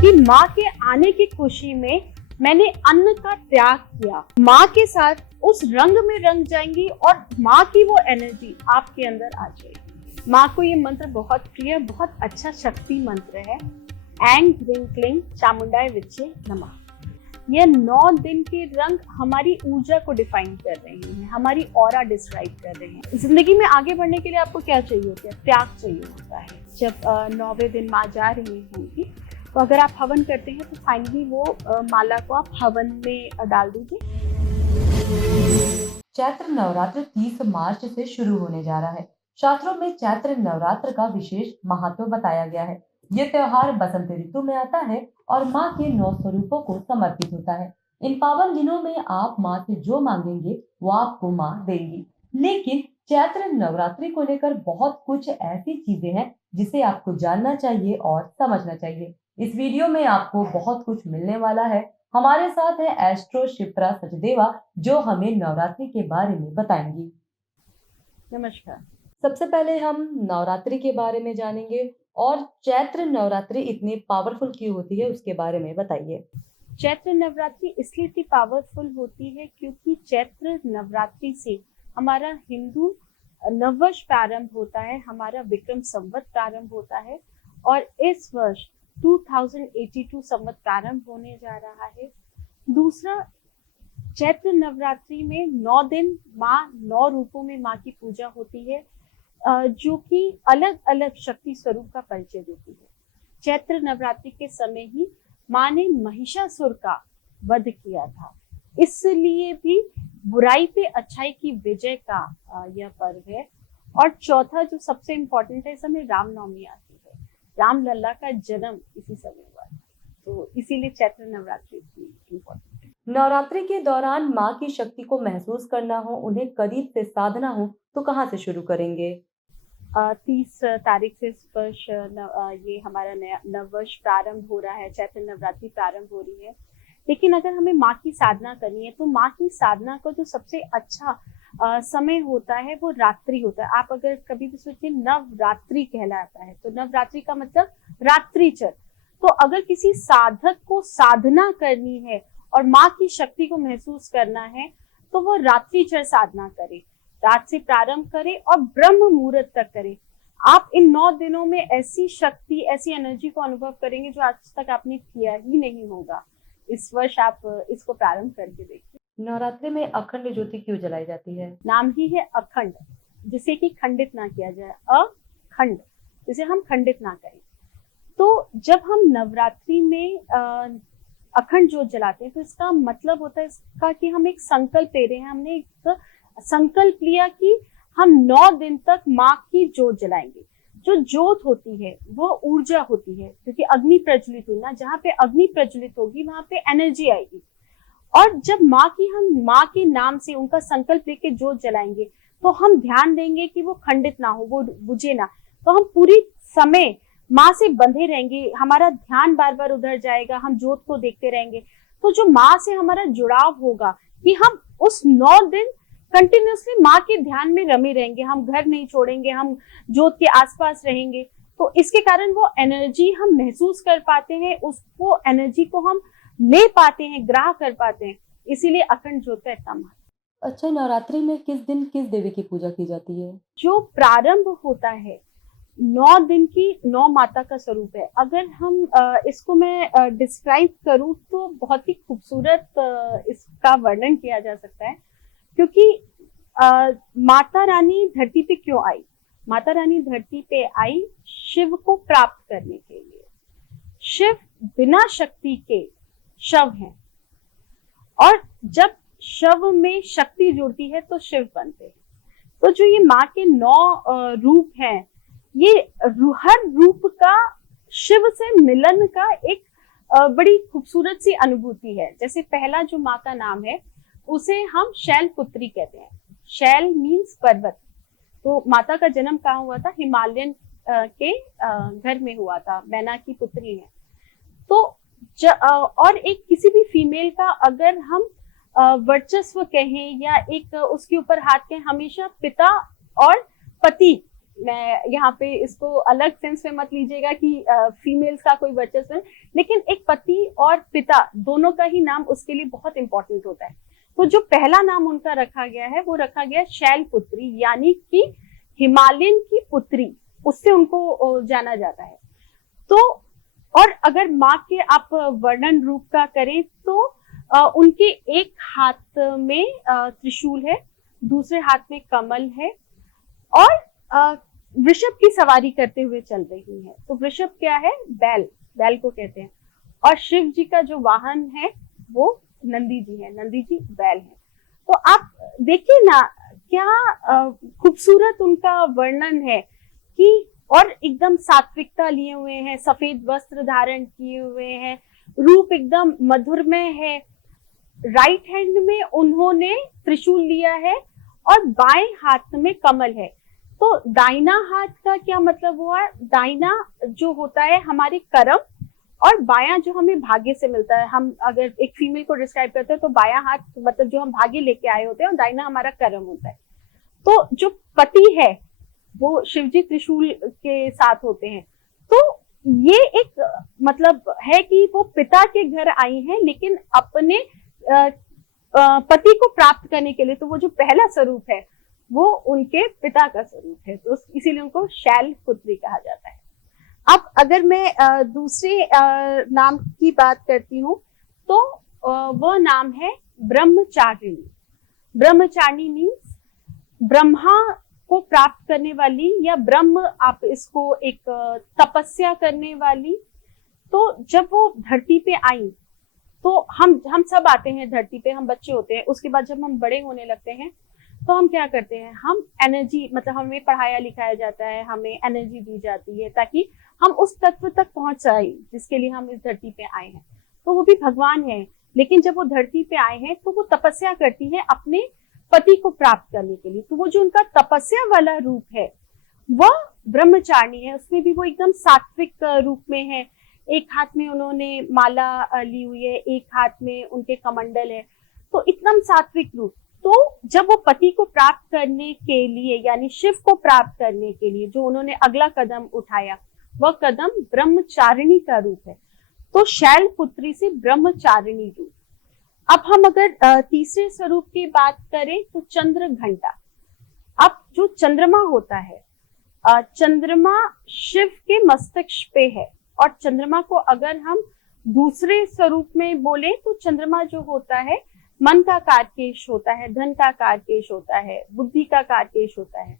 क्योंकि माँ के आने की खुशी में मैंने अन्न का त्याग किया। माँ के साथ उस रंग में रंग जाएंगी और माँ की वो एनर्जी आपके अंदर आ जाएगी। माँ को ये मंत्र बहुत प्रिय, बहुत अच्छा शक्ति मंत्र है। ऐं ह्रीं क्लीं चामुंडाय विच्चे नमः। ये 9 दिन के रंग हमारी ऊर्जा को डिफाइन कर रहे हैं, हमारी ऑरा डिस्क्राइब कर रहे हैं। जिंदगी में आगे बढ़ने के लिए आपको क्या चाहिए होता है? त्याग चाहिए होता है। जब 9वें दिन माँ जा रही होंगी तो अगर आप हवन करते हैं तो फाइनली वो माला को आप हवन में डाल दीजिए। चैत्र नवरात्र 30 मार्च से शुरू होने जा रहा है। शास्त्रों में चैत्र नवरात्र का विशेष महत्व बताया गया है। ये त्योहार बसंत ऋतु में आता है और माँ के 9 स्वरूपों को समर्पित होता है। इन पावन दिनों में आप माँ से जो मांगेंगे वो आपको माँ देंगी। लेकिन चैत्र नवरात्रि को लेकर बहुत कुछ ऐसी चीजें हैं जिसे आपको जानना चाहिए और समझना चाहिए। इस वीडियो में आपको बहुत कुछ मिलने वाला है। हमारे साथ है एस्ट्रो शिप्रा सचदेवा जो हमें नवरात्रि के बारे में बताएंगी। नमस्कार। सबसे पहले हम नवरात्रि के बारे में जानेंगे और चैत्र नवरात्रि इतनी पावरफुल क्यों होती है उसके बारे में बताइए। चैत्र नवरात्रि इसलिए इतनी पावरफुल होती है क्योंकि चैत्र नवरात्रि से हमारा हिंदू नववर्ष प्रारंभ होता है, हमारा विक्रम संवत प्रारंभ होता है और इस वर्ष 2082 संवत प्रारंभ होने जा रहा है। दूसरा, चैत्र नवरात्रि में 9 दिन माँ 9 रूपों में माँ की पूजा होती है जो कि अलग अलग शक्ति स्वरूप का परिचय देती है। चैत्र नवरात्रि के समय ही माँ ने महिषासुर का वध किया था, इसलिए भी बुराई पे अच्छाई की विजय का यह पर्व है। और चौथा जो सबसे इम्पोर्टेंट है, इस समय रामनवमी आती है। राम लल्ला का जन्म इसी समय हुआ था, तो इसीलिए चैत्र नवरात्रि इतनी इम्पोर्टेंट है। नवरात्रि के दौरान माँ की शक्ति को महसूस करना हो, उन्हें करीब से साधना हो तो कहाँ से शुरू करेंगे? 30 तारीख से इस वर्ष ये हमारा नया नववर्ष प्रारंभ हो रहा है, चैत्र नवरात्रि प्रारंभ हो रही है। लेकिन अगर हमें माँ की साधना करनी है तो माँ की साधना का जो सबसे अच्छा समय होता है वो रात्रि होता है। आप अगर कभी भी सोचिए, नवरात्रि कहलाता है तो नवरात्रि का मतलब रात्रिचर। तो अगर किसी साधक को साधना करनी है और माँ की शक्ति को महसूस करना है तो वो रात्रिचर साधना करे, रात से प्रारंभ करे और ब्रह्म मुहूर्त तक करे। आप इन 9 दिनों में ऐसी शक्ति, ऐसी एनर्जी को अनुभव करेंगे जो आज तक आपने किया ही नहीं होगा। इस वर्ष आप इसको प्रारंभ करके देखिए। नवरात्रि में अखंड ज्योति क्यों जलाई जाती है? नाम ही है अखंड, जिसे कि खंडित ना किया जाए, अखंड, जिसे हम खंडित ना करें। तो जब हम नवरात्रि में अखंड ज्योत जलाते हैं तो इसका मतलब होता है इसका कि हम एक संकल्प ले रहे हैं। हमने एक संकल्प लिया कि हम 9 दिन तक माँ की ज्योत जलाएंगे। जो ज्योत होती है वो ऊर्जा होती है, क्योंकि अग्नि प्रज्वलित हुई ना, जहाँ पे अग्नि प्रज्वलित होगी वहां पे एनर्जी आएगी। और जब हम माँ के नाम से उनका संकल्प लेके ज्योत जलाएंगे तो हम ध्यान देंगे कि वो खंडित ना हो, वो बुझे ना। तो हम पूरी समय माँ से बंधे रहेंगे, हमारा ध्यान बार बार उधर जाएगा, हम ज्योत को देखते रहेंगे। तो जो माँ से हमारा जुड़ाव होगा कि हम उस 9 दिन कंटिन्यूअसली माँ के ध्यान में रमे रहेंगे, हम घर नहीं छोड़ेंगे, हम ज्योत के आसपास रहेंगे। तो इसके कारण वो एनर्जी हम महसूस कर पाते हैं, उसको एनर्जी को हम ले पाते हैं, ग्रह कर पाते हैं। इसीलिए अखंड ज्योत का इतना महत्व। अच्छा, नवरात्रि में किस दिन किस देवी की पूजा की जाती है? जो प्रारंभ होता है 9 दिन की 9 माता का स्वरूप है। अगर हम इसको मैं डिस्क्राइब करूं तो बहुत ही खूबसूरत इसका वर्णन किया जा सकता है। क्योंकि माता रानी धरती पे क्यों आई? माता रानी धरती पे आई शिव को प्राप्त करने के लिए। शिव बिना शक्ति के शव हैं, और जब शव में शक्ति जुड़ती है तो शिव बनते हैं। तो जो ये माँ के 9 रूप हैं, ये हर रूप का शिव से मिलन का एक बड़ी खूबसूरत सी अनुभूति है। जैसे पहला जो माँ का नाम है उसे हम शैलपुत्री कहते हैं। शैल मीन्स पर्वत। तो माता का जन्म कहाँ हुआ था? हिमालयन के घर में हुआ था, मैना की पुत्री है। तो और एक किसी भी फीमेल का अगर हम वर्चस्व कहें या एक उसके ऊपर हाथ कहें, हमेशा पिता और पति मैं यहाँ पे इसको अलग सेंस में मत लीजिएगा कि फीमेल्स का कोई वर्चस्व है, लेकिन एक पति और पिता दोनों का ही नाम उसके लिए बहुत इंपॉर्टेंट होता है। तो जो पहला नाम उनका रखा गया है वो रखा गया शैलपुत्री, यानी कि हिमालयन की पुत्री, उससे उनको जाना जाता है। तो और अगर माँ के आप वर्णन रूप का करें तो उनके एक हाथ में त्रिशूल है, दूसरे हाथ में कमल है और वृषभ की सवारी करते हुए चल रही है। तो वृषभ क्या है? बैल, बैल को कहते हैं। और शिव जी का जो वाहन है वो नंदी जी है, नंदी जी बैल है। तो आप देखिए ना क्या खूबसूरत उनका वर्णन है कि और एकदम सात्विकता लिए हुए हैं, सफेद वस्त्र धारण किए हुए हैं, रूप एकदम मधुरमय है। राइट हैंड में उन्होंने त्रिशूल लिया है और बाएं हाथ में कमल है। तो दाहिना हाथ का क्या मतलब हुआ? दाहिना जो होता है हमारे कर्म और बायां जो हमें भाग्य से मिलता है। हम अगर एक फीमेल को डिस्क्राइब करते हैं तो बायां हाथ मतलब जो हम भाग्य लेके आए होते हैं और दाहिना हमारा कर्म होता है। तो जो पति है वो शिवजी त्रिशूल के साथ होते हैं। तो ये एक मतलब है कि वो पिता के घर आई हैं लेकिन अपने पति को प्राप्त करने के लिए। तो वो जो पहला स्वरूप है वो उनके पिता का स्वरूप है, तो इसीलिए उनको शैलपुत्री कहा जाता है। अब अगर मैं दूसरे नाम की बात करती हूँ तो वह नाम है ब्रह्मचारिणी। ब्रह्मचारिणी मीन्स ब्रह्मा को प्राप्त करने वाली, या ब्रह्म आप इसको एक तपस्या करने वाली। तो जब वो धरती पे आई तो हम सब आते हैं धरती पे, हम बच्चे होते हैं, उसके बाद जब हम बड़े होने लगते हैं तो हम क्या करते हैं, हम एनर्जी मतलब हमें पढ़ाया लिखाया जाता है, हमें एनर्जी दी जाती है ताकि हम उस तत्व तक पहुंच जाए जिसके लिए हम इस धरती पे आए हैं। तो वो भी भगवान है, लेकिन जब वो धरती पे आए हैं तो वो तपस्या करती है अपने पति को प्राप्त करने के लिए। तो वो जो उनका तपस्या वाला रूप है वह ब्रह्मचारिणी है। उसमें भी वो एकदम सात्विक रूप में है। एक हाथ में उन्होंने माला ली हुई है, एक हाथ में उनके कमंडल है, तो एकदम सात्विक रूप। तो जब वो पति को प्राप्त करने के लिए यानी शिव को प्राप्त करने के लिए जो उन्होंने अगला कदम उठाया वह कदम ब्रह्मचारिणी का रूप है। तो शैलपुत्री से ब्रह्मचारिणी रूप। अब हम अगर तीसरे स्वरूप की बात करें तो चंद्र घंटा। अब जो चंद्रमा होता है, चंद्रमा शिव के मस्तिष्क पे है, और चंद्रमा को अगर हम दूसरे स्वरूप में बोले तो चंद्रमा जो होता है मन का कारकेश होता है, धन का कारकेश होता है, बुद्धि का कारकेश होता है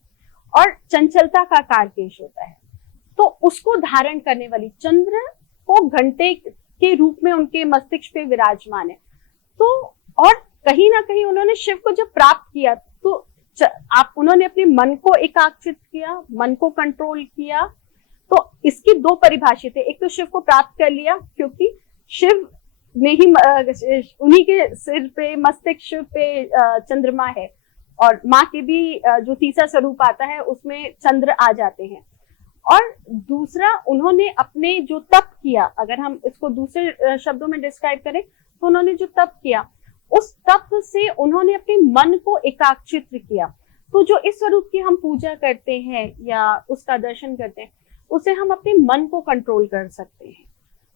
और चंचलता का कारकेश होता है। तो उसको धारण करने वाली चंद्र को घंटे के रूप में उनके मस्तिष्क पे विराजमान है। तो और कहीं ना कहीं उन्होंने शिव को जब प्राप्त किया तो उन्होंने अपने मन को एकाग्रित किया, मन को कंट्रोल किया। तो इसकी दो परिभाषित है, एक तो शिव को प्राप्त कर लिया क्योंकि शिव ने ही उन्हीं के सिर पे मस्तिष्क पे चंद्रमा है, और माँ के भी जो तीसरा स्वरूप आता है उसमें चंद्र आ जाते हैं। और दूसरा उन्होंने अपने जो तप किया, अगर हम इसको दूसरे शब्दों में डिस्क्राइब करें तो उन्होंने जो तप किया उस तप से उन्होंने अपने मन को एकाग्रित किया। तो जो इस स्वरूप की हम पूजा करते हैं या उसका दर्शन करते हैं उसे हम अपने मन को कंट्रोल कर सकते हैं।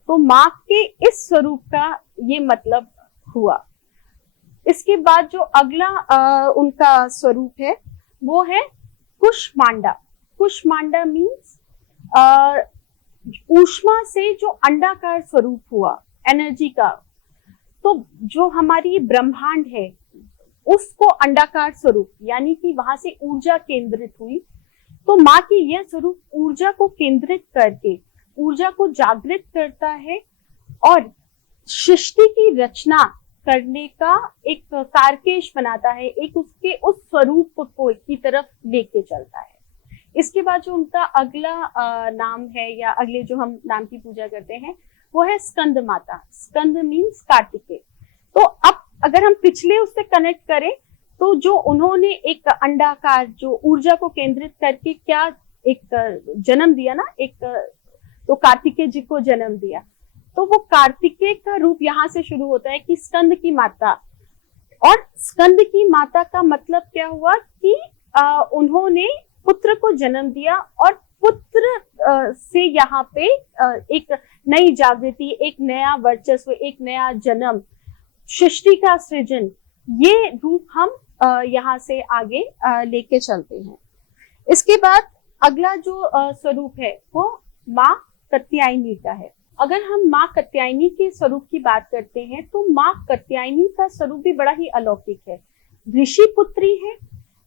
तो माँ के इस स्वरूप का ये मतलब हुआ। इसके बाद जो अगला उनका स्वरूप है वो है कुष्मांडा। कुष्मांडा मीन्स ऊष्मा से जो अंडाकार स्वरूप हुआ एनर्जी का। तो जो हमारी ब्रह्मांड है उसको अंडाकार स्वरूप यानी कि वहां से ऊर्जा केंद्रित हुई। तो माँ की यह स्वरूप ऊर्जा को केंद्रित करके ऊर्जा को जागृत करता है और सृष्टि की रचना करने का एक कारकेश बनाता है, एक उसके उस स्वरूप को की तरफ लेके चलता है। इसके बाद जो उनका अगला नाम है या अगले जो हम नाम की पूजा करते हैं वो है स्कंद माता। स्कंद मीन्स कार्तिकेय। तो अब अगर हम पिछले उससे कनेक्ट करें तो जो उन्होंने एक अंडाकार जो ऊर्जा को केंद्रित करके क्या एक जन्म दिया ना, एक तो कार्तिकेय जी को जन्म दिया। तो वो कार्तिकेय का रूप यहाँ से शुरू होता है कि स्कंद की माता। और स्कंद की माता का मतलब क्या हुआ कि उन्होंने पुत्र को जन्म दिया और पुत्र से यहाँ पे एक नई जागृति, एक नया वर्चस्व, एक नया जन्म, सृष्टि का सृजन, ये रूप हम यहाँ से आगे लेके चलते हैं। इसके बाद अगला जो स्वरूप है वो माँ कात्यायनी का है। अगर हम माँ कात्यायनी के स्वरूप की बात करते हैं तो माँ कात्यायनी का स्वरूप भी बड़ा ही अलौकिक है। ऋषि पुत्री है।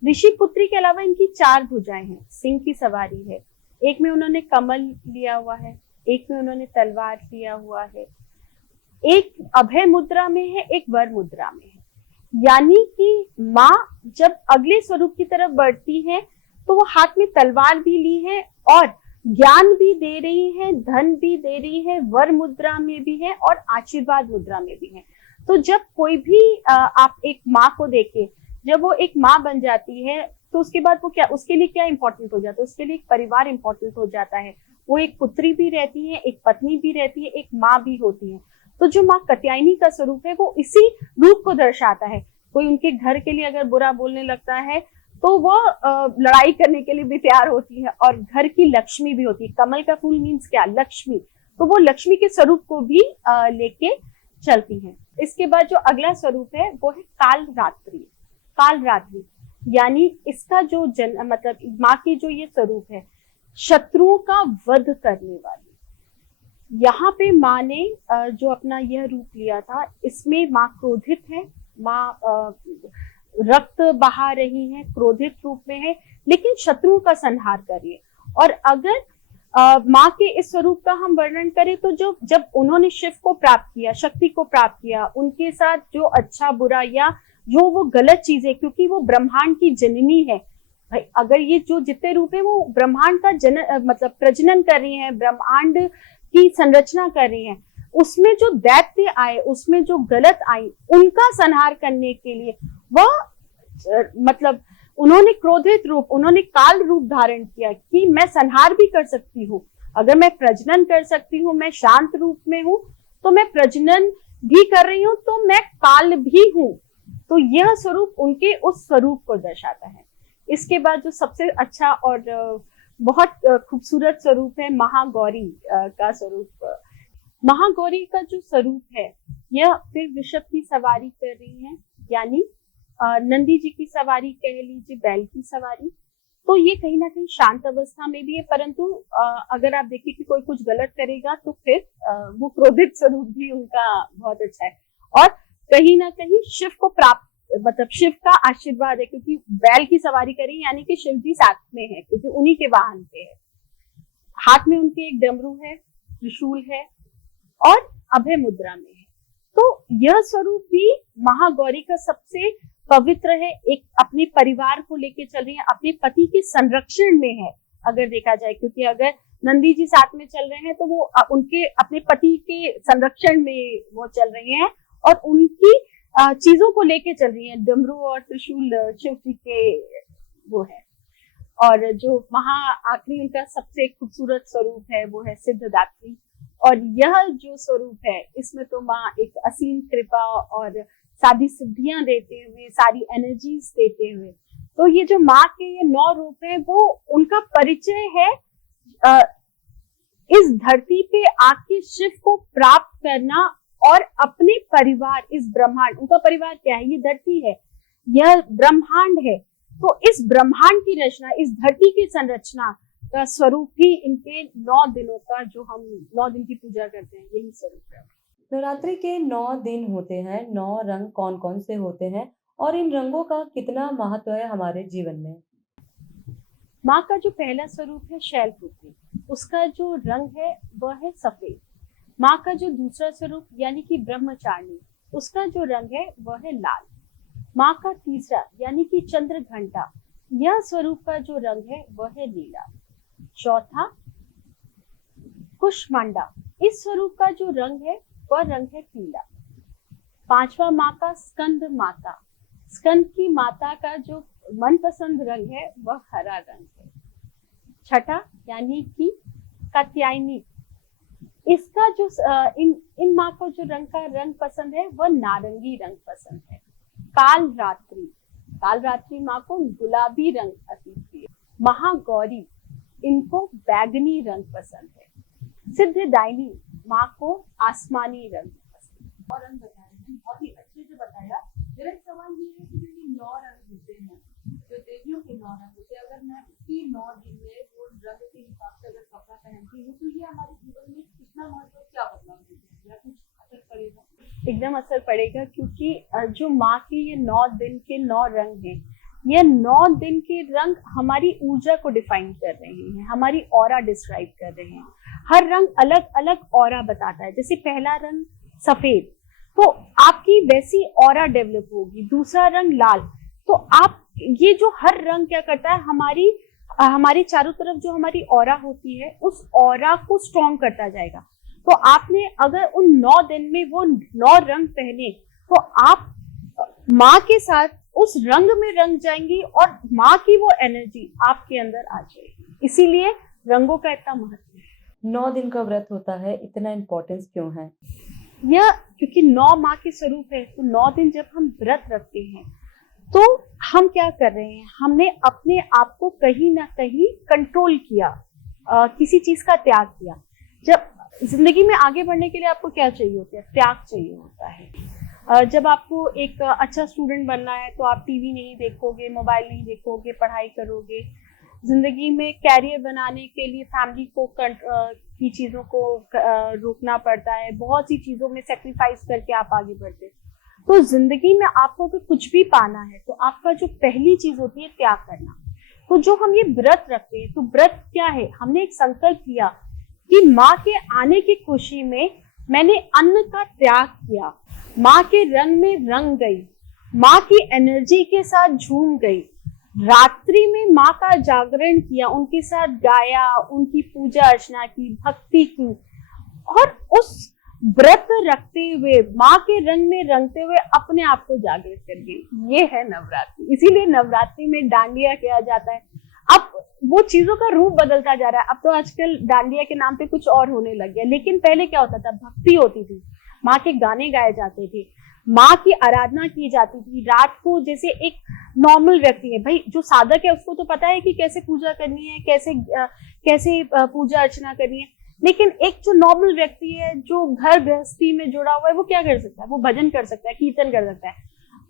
ऋषि पुत्री के अलावा इनकी 4 भुजाएं हैं, सिंह की सवारी है, एक में उन्होंने कमल लिया हुआ है, एक में उन्होंने तलवार लिया हुआ है, एक अभय मुद्रा में है, एक वर मुद्रा में है। यानी कि माँ जब अगले स्वरूप की तरफ बढ़ती है तो वो हाथ में तलवार भी ली है और ज्ञान भी दे रही है, धन भी दे रही है, वर मुद्रा में भी है और आशीर्वाद मुद्रा में भी है। तो जब कोई भी आप एक माँ को देखें, जब वो एक माँ बन जाती है तो उसके बाद वो क्या, उसके लिए क्या इंपॉर्टेंट हो जाता है, उसके लिए एक परिवार इंपॉर्टेंट हो जाता है। वो एक पुत्री भी रहती है, एक पत्नी भी रहती है, एक माँ भी होती है। तो जो माँ कात्यायनी का स्वरूप है वो इसी रूप को दर्शाता है। कोई उनके घर के लिए अगर बुरा बोलने लगता है तो वो लड़ाई करने के लिए भी तैयार होती है और घर की लक्ष्मी भी होती है। कमल का फूल मीन्स क्या, लक्ष्मी, तो वो लक्ष्मी के स्वरूप को भी लेके चलती है। इसके बाद जो अगला स्वरूप है वो है काल रात्रि। काल रात्रि यानी इसका जो मतलब माँ की जो ये स्वरूप है, शत्रुओं का वध करने वाली। यहाँ पे माँ ने जो अपना यह रूप लिया था, इसमें माँ क्रोधित है, माँ रक्त बहा रही है, क्रोधित रूप में है, लेकिन शत्रुओं का संहार कर रही है। और अगर माँ के इस स्वरूप का हम वर्णन करें तो जब उन्होंने शिव को प्राप्त किया, शक्ति को प्राप्त किया, उनके साथ जो अच्छा बुरा या जो वो गलत चीजें, क्योंकि वो ब्रह्मांड की जननी है भाई, अगर ये जो जितने रूप है वो ब्रह्मांड का मतलब प्रजनन कर रही है, ब्रह्मांड की संरचना कर रही है, उसमें जो दैत्य आए, उसमें जो गलत आई, उनका संहार करने के लिए वह मतलब उन्होंने क्रोधित रूप, उन्होंने काल रूप धारण किया कि मैं संहार भी कर सकती हूँ। अगर मैं प्रजनन कर सकती हूँ, मैं शांत रूप में हूँ, तो मैं प्रजनन भी कर रही हूँ, तो मैं काल भी हूँ। तो यह स्वरूप उनके उस स्वरूप को दर्शाता है। इसके बाद जो सबसे अच्छा और बहुत खूबसूरत स्वरूप है महागौरी का स्वरूप। महागौरी का जो स्वरूप है, यह फिर वृषभ की सवारी कर रही है, यानी नंदी जी की सवारी कह लीजिए, बैल की सवारी। तो ये कहीं ना कहीं शांत अवस्था में भी है, परंतु अगर आप देखिए कि कोई कुछ गलत करेगा तो फिर वो क्रोधित स्वरूप भी उनका बहुत अच्छा है। और कहीं ना कहीं शिव को प्राप्त, मतलब शिव का आशीर्वाद है, क्योंकि बैल की सवारी करी, यानी कि शिव जी साथ में है, क्योंकि उन्हीं के वाहन पे है। हाथ में उनके एक डमरू है, त्रिशूल है और अभय मुद्रा में है। तो यह स्वरूप भी महागौरी का सबसे पवित्र है। एक अपने परिवार को लेके चल रही है, अपने पति के संरक्षण में है अगर देखा जाए, क्योंकि अगर नंदी जी साथ में चल रहे हैं तो वो उनके अपने पति के संरक्षण में वो चल रहे हैं और उनकी चीजों को लेके चल रही है। डमरू और त्रिशूल शिव जी के वो है। और जो आखिरी उनका सबसे खूबसूरत स्वरूप है वो है सिद्धदात्री। और यह जो स्वरूप है, इसमें तो माँ एक असीम कृपा और सारी सिद्धियां देते हुए, सारी एनर्जीज देते हुए, तो ये जो माँ के ये 9 रूप है वो उनका परिचय है इस धरती पे आके शिव को प्राप्त करना और अपने परिवार, इस ब्रह्मांड, उनका परिवार क्या है, ये धरती है, यह ब्रह्मांड है, तो इस ब्रह्मांड की रचना, इस धरती की संरचना का स्वरूप ही इनके 9 दिनों का, जो हम 9 दिन की पूजा करते हैं, यही स्वरूप है। नवरात्रि के 9 दिन होते हैं, 9 रंग कौन कौन से होते हैं और इन रंगों का कितना महत्व है हमारे जीवन में? माँ का जो पहला स्वरूप है शैलपुत्री, उसका जो रंग है वह है सफेद। माँ का जो दूसरा स्वरूप यानी कि ब्रह्मचारिणी, उसका जो रंग है वह है लाल। माँ का तीसरा यानी कि चंद्र घंटा, यह स्वरूप का जो रंग है वह है नीला। चौथा कुष्मांडा, इस स्वरूप का जो रंग है वह रंग है पीला। पांचवा माँ का स्कंद माता, स्कंद की माता का जो मनपसंद रंग है वह हरा रंग है। छठा यानी कि कात्यायनी, इसका जो इन माँ को जो रंग का रंग पसंद है वह नारंगी रंग पसंद है। काल रात्रि, काल रात्रि माँ को गुलाबी रंग अति प्रिय। महागौरी, इनको बैगनी रंग पसंद है। सिद्धदायिनी, माँ को आसमानी रंग पसंद है। और रंग बताए हैं, बहुत ही अच्छे से बताया। मेरा एक सवाल ये है कि जो ये 9 रंग होते हैं, जो देवियों के 9 रंग होते हैं, अगर मैं उसी 9 दिन में वो रंग के हिसाब से अगर कपड़ा पहनती हूँ तो ये हमारे जीवन में कितना महत्व, क्या बदलाव देते हैं, या कुछ असर पड़ेगा? एकदम असर पड़ेगा, क्योंकि जो माँ के ये 9 दिन के 9 रंग हैं, ये 9 दिन के रंग हमारी ऊर्जा को डिफाइन कर रहे हैं, हमारी ऑरा डिस्क्राइब कर रहे हैं। हर रंग अलग अलग ऑरा बताता है। जैसे पहला रंग सफेद, तो आपकी वैसी ऑरा डेवलप होगी। दूसरा रंग लाल, तो आप ये जो हर रंग क्या करता है, हमारी चारों तरफ जो हमारी ऑरा होती है, उस ऑरा को स्ट्रॉन्ग करता जाएगा। तो आपने अगर उन 9 दिन में वो 9 रंग पहने, तो आप माँ के साथ उस रंग में रंग जाएंगी और माँ की वो एनर्जी आपके अंदर आ जाएगी। इसीलिए रंगों का इतना महत्व है। 9 दिन का व्रत होता है, इतना इम्पोर्टेंस क्यों है? यह क्योंकि 9 माँ के स्वरूप है, तो 9 दिन जब हम व्रत रखते हैं तो हम क्या कर रहे हैं, हमने अपने आप को कहीं ना कहीं कंट्रोल किया, किसी चीज का त्याग किया। जब जिंदगी में आगे बढ़ने के लिए आपको क्या चाहिए होता है, त्याग चाहिए होता है। जब आपको एक अच्छा स्टूडेंट बनना है तो आप टीवी नहीं देखोगे, मोबाइल नहीं देखोगे, पढ़ाई करोगे। जिंदगी में कैरियर बनाने के लिए फैमिली को की चीजों को रोकना पड़ता है, बहुत सी चीजों में सेक्रीफाइस करके आप आगे बढ़ते हैं। तो जिंदगी में आपको अगर कुछ भी पाना है तो आपका जो पहली चीज होती है त्याग करना। तो जो हम ये व्रत रखते हैं, तो व्रत क्या है, हमने एक संकल्प लिया कि माँ के आने की खुशी में मैंने अन्न का त्याग किया, माँ के रंग में रंग गई, माँ की एनर्जी के साथ झूम गई, रात्रि में माँ का जागरण किया, उनके साथ गाया, उनकी पूजा अर्चना की, भक्ति की, और उस व्रत रखते हुए माँ के रंग में रंगते हुए अपने आप को जागृत कर गई। ये है नवरात्रि। इसीलिए नवरात्रि में डांडिया किया जाता है। अब वो चीजों का रूप बदलता जा रहा है। अब तो आजकल डांडिया के नाम पे कुछ और होने लग गया, लेकिन पहले क्या होता था, भक्ति होती थी, माँ के गाने गाए जाते थे, माँ की आराधना की जाती थी। रात को जैसे एक नॉर्मल व्यक्ति है, भाई जो साधक है उसको तो पता है कि कैसे पूजा करनी है, कैसे पूजा अर्चना करनी है, लेकिन एक जो नॉर्मल व्यक्ति है जो घर गृहस्थी में जुड़ा हुआ है, वो क्या कर सकता है, वो भजन कर सकता है, कीर्तन कर सकता है।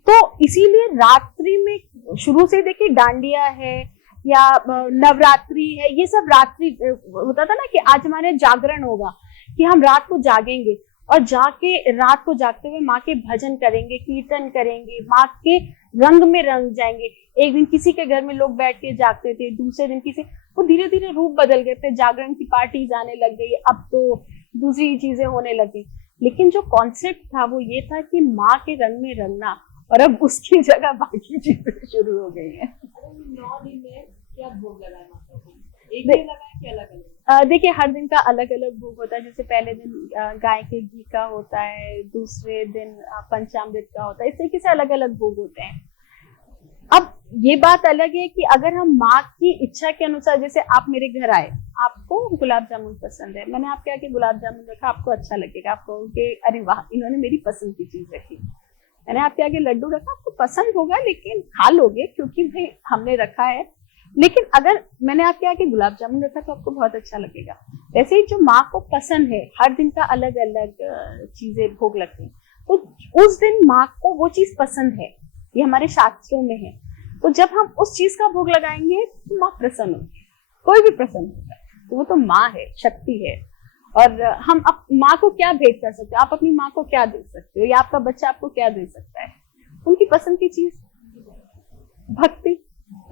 तो इसीलिए रात्रि में शुरू से देखिए डांडिया है या नवरात्रि है, ये सब रात्रि होता था ना कि आज हमारे जागरण होगा, कि हम रात को जागेंगे और जाके रात को जागते हुए माँ के भजन करेंगे, कीर्तन करेंगे, माँ के रंग में रंग जाएंगे। एक दिन किसी के घर में लोग बैठ के जागते थे, दूसरे दिन किसी, वो धीरे धीरे रूप बदल गए थे, जागरण की पार्टीज आने लग गई, अब तो दूसरी चीजें होने लगी। लेकिन जो कॉन्सेप्ट था वो ये था कि माँ के रंग में रंगना, और अब उसकी जगह बाकी चीजें शुरू हो गई है। 9 दिन में क्या भोग लगाए माता को? एक दिन लगाए कि अलग अलग? देखिए हर दिन का अलग अलग भोग होता है। जैसे पहले दिन गाय के घी का होता है, दूसरे दिन पंचामृत का होता है, इस तरीके से अलग अलग भोग होते हैं। अब ये बात अलग है कि अगर हम माँ की इच्छा के अनुसार, जैसे आप मेरे घर आए, आपको गुलाब जामुन पसंद है, मैंने आपके आगे गुलाब जामुन रखा, आपको अच्छा लगेगा, आपको कहोगे अरे वाह इन्होंने मेरी पसंद की चीज रखी। मैंने आपके आगे लड्डू रखा, आपको पसंद होगा लेकिन खा लोगे क्योंकि भाई हमने रखा है। लेकिन अगर मैंने आपके आगे गुलाब जामुन रखा तो आपको बहुत अच्छा लगेगा। वैसे ही जो माँ को पसंद है, हर दिन का अलग अलग चीजें भोग लगती हैं, तो उस दिन माँ को वो चीज पसंद है, ये हमारे शास्त्रों में है। तो जब हम उस चीज का भोग लगाएंगे तो माँ प्रसन्न होगी, कोई भी प्रसन्न होगा, तो वो तो माँ है, शक्ति है। और हम माँ को क्या भेंट कर सकते हो, आप अपनी माँ को क्या दे सकते हो, या आपका बच्चा आपको क्या दे सकता है, उनकी पसंद की चीज, भक्ति।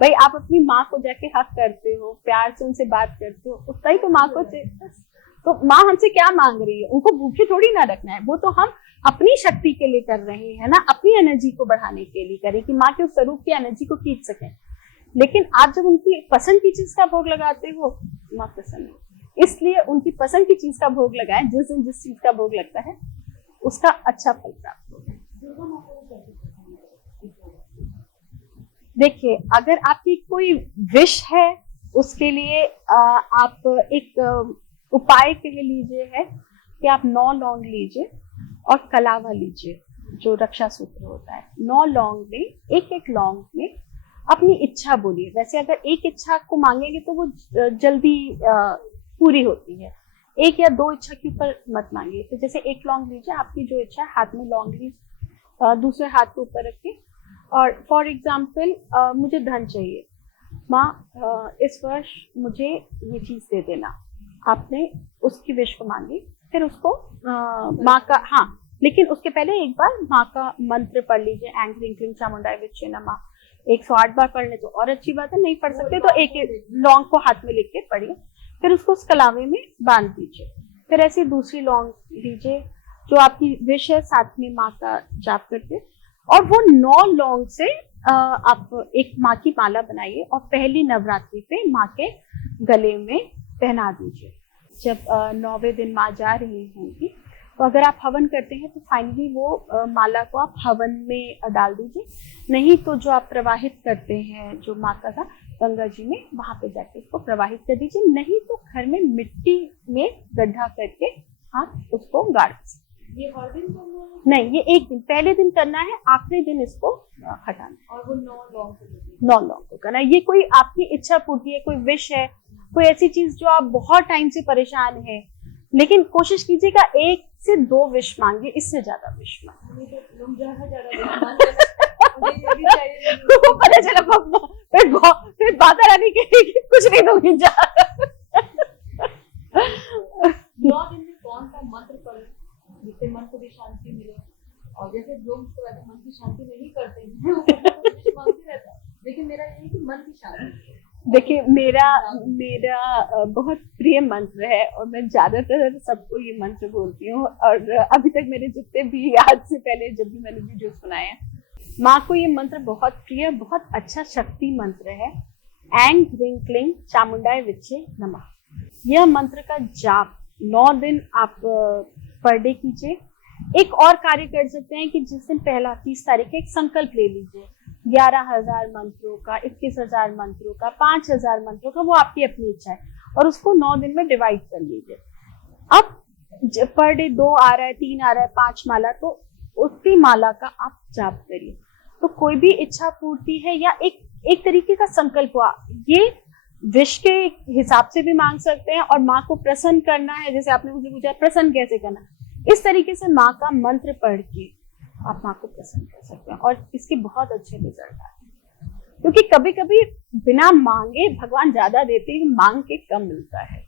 भाई आप अपनी माँ को जाके हक करते हो, प्यार से उनसे बात करते हो, उतना ही तो माँ को चाहिए। तो माँ हमसे क्या मांग रही है, उनको भूखे थोड़ी ना रखना है, वो तो हम अपनी शक्ति के लिए कर रहे हैं ना, अपनी एनर्जी को बढ़ाने के लिए करें कि माँ के उस स्वरूप की एनर्जी को खींच सकें। लेकिन आप जब उनकी पसंद की चीज का भोग लगाते हो, माँ प्रसन्न हो। इसलिए उनकी पसंद की चीज का भोग लगाएं, जिस दिन जिस चीज का भोग लगता है उसका अच्छा फल प्राप्त होगा। देखिए अगर आपकी कोई विश है, उसके लिए आप एक उपाय कह लीजिए है कि आप 9 लौंग लीजिए और कलावा लीजिए, जो रक्षा सूत्र होता है। 9 लौंग में एक लौंग में अपनी इच्छा बोलिए। वैसे अगर एक इच्छा को मांगेंगे तो वो जल्दी पूरी होती है, एक या दो इच्छा के ऊपर मत मांगिए। तो जैसे एक लौंग लीजिए, आपकी जो इच्छा है, हाथ में लौंग लीजिए, दूसरे हाथ के ऊपर रखिए, और फॉर एग्जाम्पल मुझे धन चाहिए, माँ इस वर्ष मुझे ये चीज दे देना। आपने उसकी विश को मांगी, फिर उसको माँ का, हाँ, लेकिन उसके पहले एक बार माँ का मंत्र पढ़ लीजिए, ऐं ह्रीं क्लीं चामुंडाय विच्चे नमः। 108 बार पढ़ ले तो और अच्छी बात है, नहीं पढ़ सकते तो एक लौंग को हाथ में लेके पढ़िए, फिर उसको उस कलावे में बांध दीजिए। फिर ऐसी दूसरी लौंग लीजिए, जो आपकी विश है, साथ में माँ का जाप करके, और वो 9 लौंग से आप एक माँ की माला बनाइए और पहली नवरात्रि पे माँ के गले में पहना दीजिए। जब 9वें दिन माँ जा रही होंगी, तो अगर आप हवन करते हैं तो फाइनली वो माला को आप हवन में डाल दीजिए, नहीं तो जो आप प्रवाहित करते हैं जो माता का गंगा जी में, वहां पे जाके उसको प्रवाहित कर दीजिए, नहीं तो घर में मिट्टी में गड्ढा करके आप उसको गाड़ दीजिए। ये हर दिन करना है? नहीं, ये एक दिन, पहले दिन करना है, आखिरी दिन इसको हटाना है। और वो 9 लौंग को करना है। ये कोई आपकी इच्छा पूर्ति है, कोई विश है, कोई ऐसी चीज जो आप बहुत टाइम से परेशान है, लेकिन कोशिश कीजिएगा 1 से 2 विश मांगे, इससे ज्यादा विश मांगे। पता चला फिर बात रानी कहेगी कुछ नहीं दूंगी जा। 9 दिन में कौन सा मंत्र पढ़े जिससे मन को भी शांति मिले? और जैसे लोग तो वैसे मन की शांति नहीं करते हैं, वो कुछ मांगते रहता है, लेकिन मेरा ये है कि मन की शांति। देखिए, मेरा बहुत प्रिय मंत्र है और मैं ज्यादातर सबको ये मंत्र बोलती हूँ, और अभी तक मेरे जितने भी, आज से पहले जब भी मैंने वीडियोस बनाए हैं, माँ को ये मंत्र बहुत प्रिय, बहुत अच्छा शक्ति मंत्र है। ऐं ह्रीं क्लीं चामुंडाय विच्चे नमः। यह मंत्र का जाप 9 दिन आप पर डे कीजिए। एक और कार्य कर सकते हैं कि जिस दिन पहला 30 तारीख है, एक संकल्प ले लीजिए 11,000 मंत्रों का, 21,000 मंत्रों का, 5,000 मंत्रों का, वो आपकी अपनी इच्छा है, और उसको 9 दिन में डिवाइड कर लीजिए। अब पर डे 2 आ रहा है, 3 आ रहा है, 5 माला, तो उतनी माला का आप जाप करिए। तो कोई भी इच्छा पूर्ति है या एक तरीके का संकल्प हुआ, ये विश के हिसाब से भी मांग सकते हैं, और माँ को प्रसन्न करना है, जैसे आपने मुझे पूछा प्रसन्न कैसे करना, इस तरीके से माँ का मंत्र पढ़ के आप माँ को प्रसन्न कर सकते हैं, और इसके बहुत अच्छे रिजल्ट आते हैं। क्योंकि कभी कभी बिना मांगे भगवान ज्यादा देते हैं, मांग के कम मिलता है।